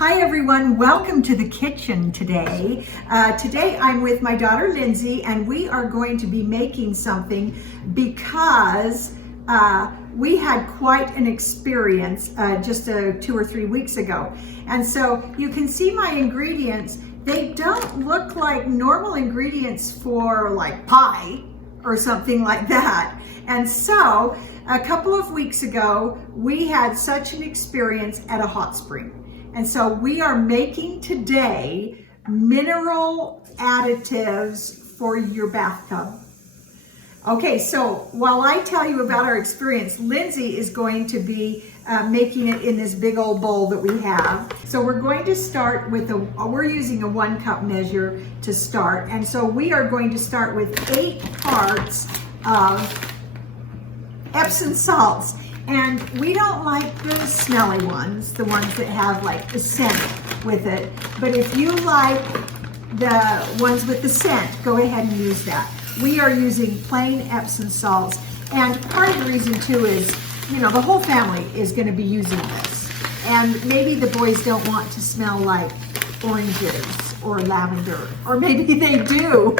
Hi everyone, welcome to the kitchen today. Today I'm with my daughter Lindsay and we are going to be making something because we had quite an experience just 2 or 3 weeks ago. And so you can see my ingredients. They don't look like normal ingredients for like pie or something like that. And so a couple of weeks ago, we had such an experience at a hot spring. And so we are making today mineral additives for your bathtub. Okay, so while I tell you about our experience, Lindsay is going to be making it in this big old bowl that we have. So we're going to start with we're using a 1 cup measure to start. And so we are going to start with 8 parts of Epsom salts. And we don't like the smelly ones, the ones that have like the scent with it. But if you like the ones with the scent, go ahead and use that. We are using plain Epsom salts. And part of the reason too is, you know, the whole family is going to be using this. And maybe the boys don't want to smell like oranges or lavender, or maybe they do.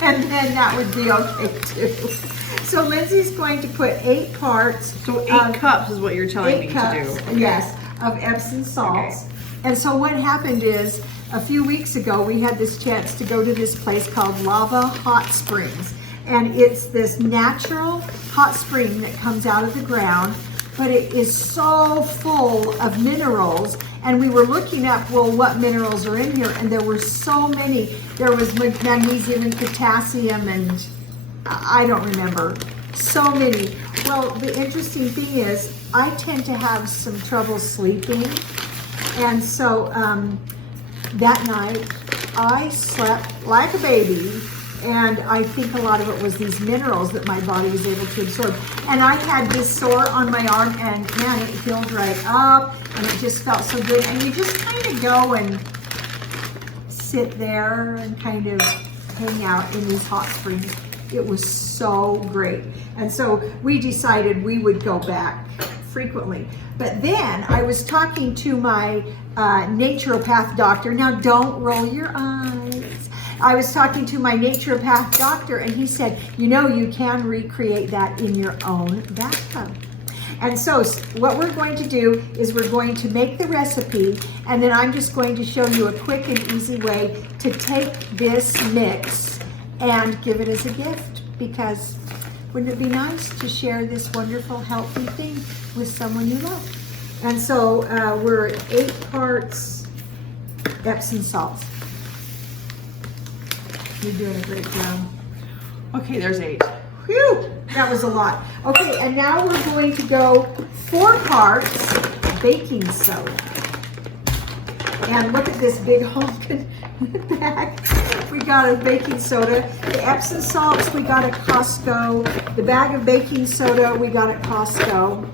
And then that would be okay too. So Lindsay's going to put 8 parts. So 8 cups is what you're telling me to do. Okay. Yes, of Epsom salts. Okay. And so what happened is, a few weeks ago, we had this chance to go to this place called Lava Hot Springs. And it's this natural hot spring that comes out of the ground, but it is so full of minerals. And we were looking up, well, what minerals are in here? And there were so many. There was magnesium and potassium and I don't remember, so many. Well, the interesting thing is I tend to have some trouble sleeping. And so that night I slept like a baby. And I think a lot of it was these minerals that my body was able to absorb. And I had this sore on my arm and man, it healed right up and it just felt so good. And you just kind of go and sit there and kind of hang out in these hot springs. It was so great. And so we decided we would go back frequently. But then I was talking to my naturopath doctor. Now don't roll your eyes. I was talking to my naturopath doctor and he said, you know, you can recreate that in your own bathtub. And so what we're going to do is we're going to make the recipe and then I'm just going to show you a quick and easy way to take this mix and give it as a gift, because wouldn't it be nice to share this wonderful healthy thing with someone you love? And so we're 8 parts Epsom salts. You're doing a great job. Okay, there's 8. Whew, that was a lot. Okay, and now we're going to go 4 parts baking soda. And look at this big honkin' bag. We got a baking soda. The Epsom salts we got at Costco. The bag of baking soda we got at Costco.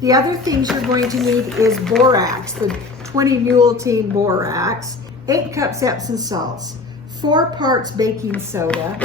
The other things you're going to need is borax, the 20 Mule Team borax, 8 cups Epsom salts, 4 parts baking soda,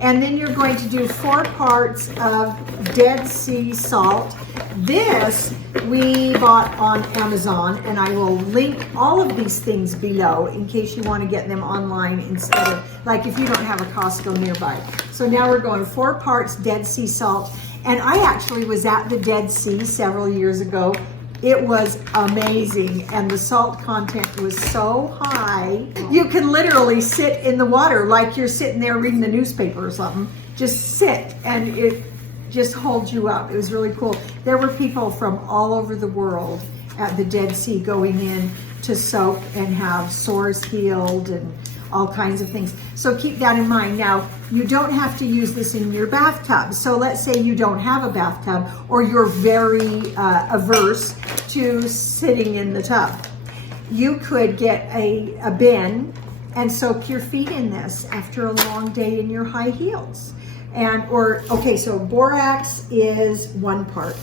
and then you're going to do 4 parts of Dead Sea salt. This we bought on Amazon, and I will link all of these things below in case you want to get them online instead of, like if you don't have a Costco nearby. So now we're going 4 parts Dead Sea salt, and I actually was at the Dead Sea several years ago. It was amazing, and the salt content was so high. You can literally sit in the water like you're sitting there reading the newspaper or something. Just sit, and it just holds you up. It was really cool. There were people from all over the world at the Dead Sea going in to soak and have sores healed and all kinds of things. So keep that in mind. Now, you don't have to use this in your bathtub. So let's say you don't have a bathtub or you're very averse to sitting in the tub. You could get a bin and soak your feet in this after a long day in your high heels. Okay, so borax is 1 part.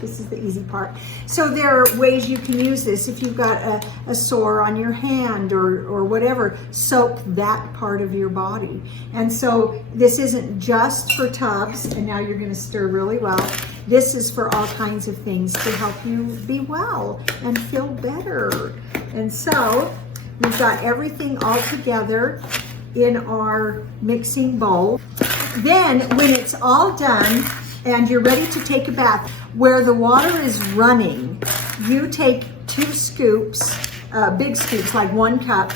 This is the easy part. So there are ways you can use this. If you've got a sore on your hand or whatever, soak that part of your body. And so this isn't just for tubs, and now you're gonna stir really well. this is for all kinds of things to help you be well and feel better. And so we've got everything all together in our mixing bowl. Then when it's all done and you're ready to take a bath, where the water is running, you take 2 scoops, big scoops, like 1 cup,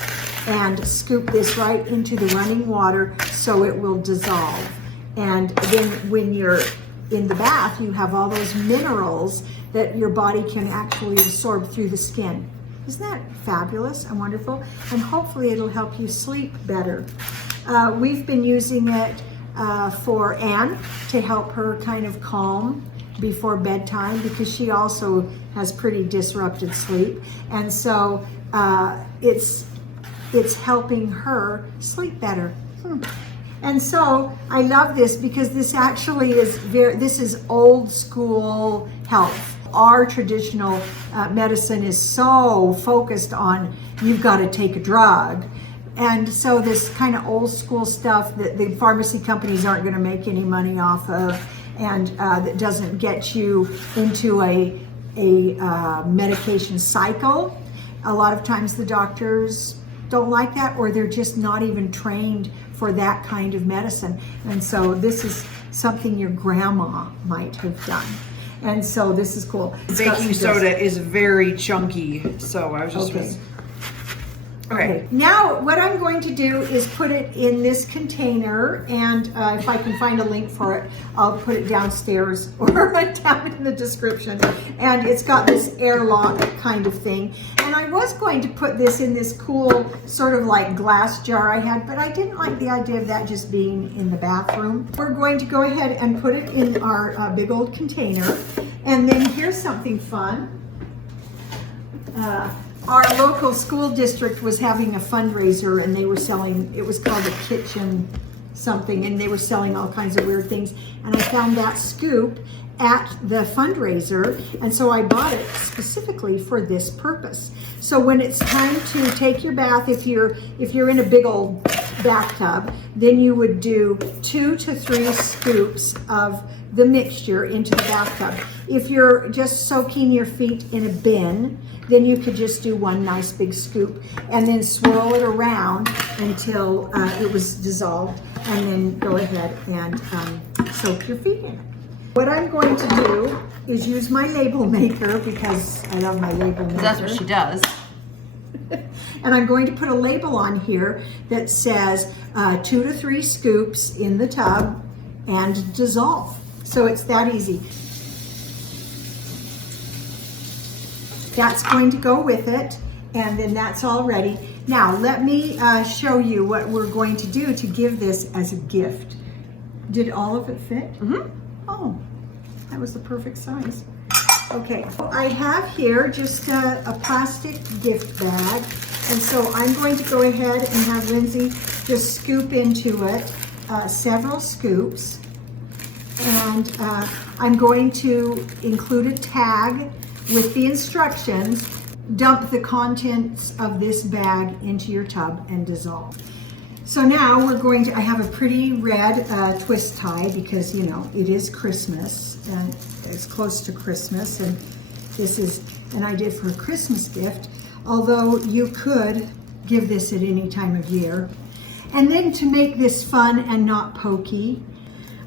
and scoop this right into the running water so it will dissolve. And then when you're in the bath, you have all those minerals that your body can actually absorb through the skin. Isn't that fabulous and wonderful? And hopefully it'll help you sleep better. We've been using it for Anne to help her kind of calm before bedtime, because she also has pretty disrupted sleep. And so it's helping her sleep better. And so I love this because this actually is this is old school health. Our traditional medicine is so focused on you've got to take a drug. And so this kind of old school stuff that the pharmacy companies aren't going to make any money off of, and that doesn't get you into a medication cycle. A lot of times the doctors don't like that, or they're just not even trained for that kind of medicine. And so this is something your grandma might have done. And so this is cool. Baking soda is very chunky, so I was just... Okay. Now what I'm going to do is put it in this container, and if I can find a link for it, I'll put it downstairs or down in the description. And it's got this airlock kind of thing. And I was going to put this in this cool sort of like glass jar I had, but I didn't like the idea of that just being in the bathroom. We're going to go ahead and put it in our big old container. And then here's something fun. Our local school district was having a fundraiser, and they were selling, it was called a kitchen something, and they were selling all kinds of weird things. And I found that scoop at the fundraiser, and so I bought it specifically for this purpose. So when it's time to take your bath, if you're in a big old bathtub, then you would do 2 to 3 scoops of the mixture into the bathtub. If you're just soaking your feet in a bin, then you could just do 1 nice big scoop and then swirl it around until it was dissolved, and then go ahead and soak your feet in it. What I'm going to do is use my label maker, because I love my label maker. That's what she does. And I'm going to put a label on here that says 2 to 3 scoops in the tub and dissolve. So it's that easy. That's going to go with it, and then that's all ready. Now let me show you what we're going to do to give this as a gift. Did all of it fit? Mm-hmm. Oh, that was the perfect size. Okay, I have here just a plastic gift bag, and so I'm going to go ahead and have Lindsay just scoop into it several scoops, and I'm going to include a tag with the instructions. Dump the contents of this bag into your tub and dissolve. So now we're going to, I have a pretty red twist tie, because you know it is Christmas, and it's close to Christmas, and this is an idea for a Christmas gift, although you could give this at any time of year. And then to make this fun and not pokey,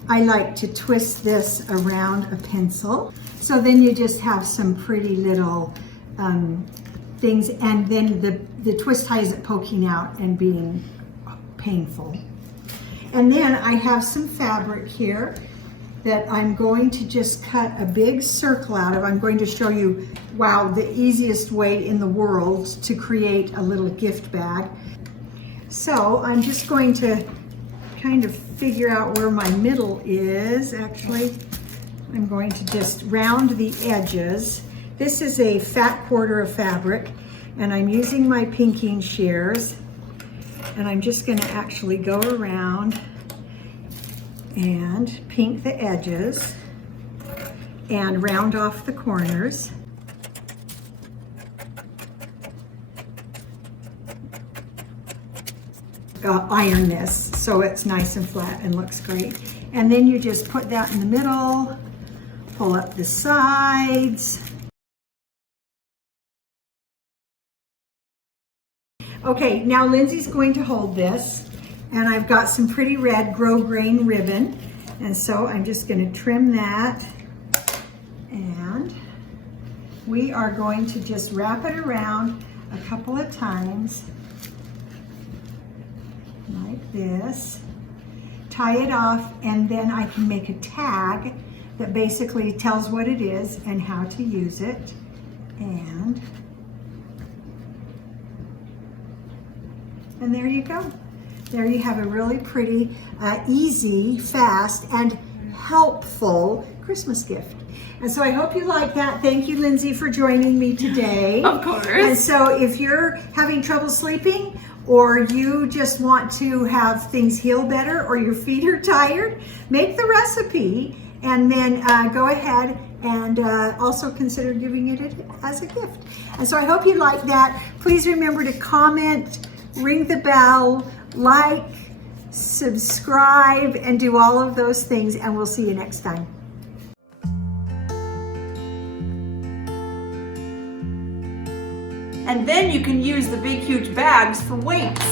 I like to twist this around a pencil. So then you just have some pretty little things, and then the twist tie isn't poking out and being painful. And then I have some fabric here that I'm going to just cut a big circle out of. I'm going to show you, wow, the easiest way in the world to create a little gift bag. So I'm just going to kind of figure out where my middle is. Actually, I'm going to just round the edges. This is a fat quarter of fabric, and I'm using my pinking shears, and I'm just going to actually go around and pink the edges and round off the corners. Iron this so it's nice and flat and looks great. And then you just put that in the middle, pull up the sides. Okay, now Lindsay's going to hold this, and I've got some pretty red grosgrain ribbon, and so I'm just going to trim that, and we are going to just wrap it around a couple of times like this, tie it off, and then I can make a tag that basically tells what it is and how to use it. And there you go. There you have a really pretty, easy, fast, and helpful Christmas gift. And so I hope you like that. Thank you, Lindsay, for joining me today. Of course. And so if you're having trouble sleeping, or you just want to have things heal better, or your feet are tired, make the recipe and then go ahead and also consider giving it as a gift. And so I hope you like that. Please remember to comment, ring the bell, like, subscribe, and do all of those things, and we'll see you next time. And then you can use the big huge bags for weights.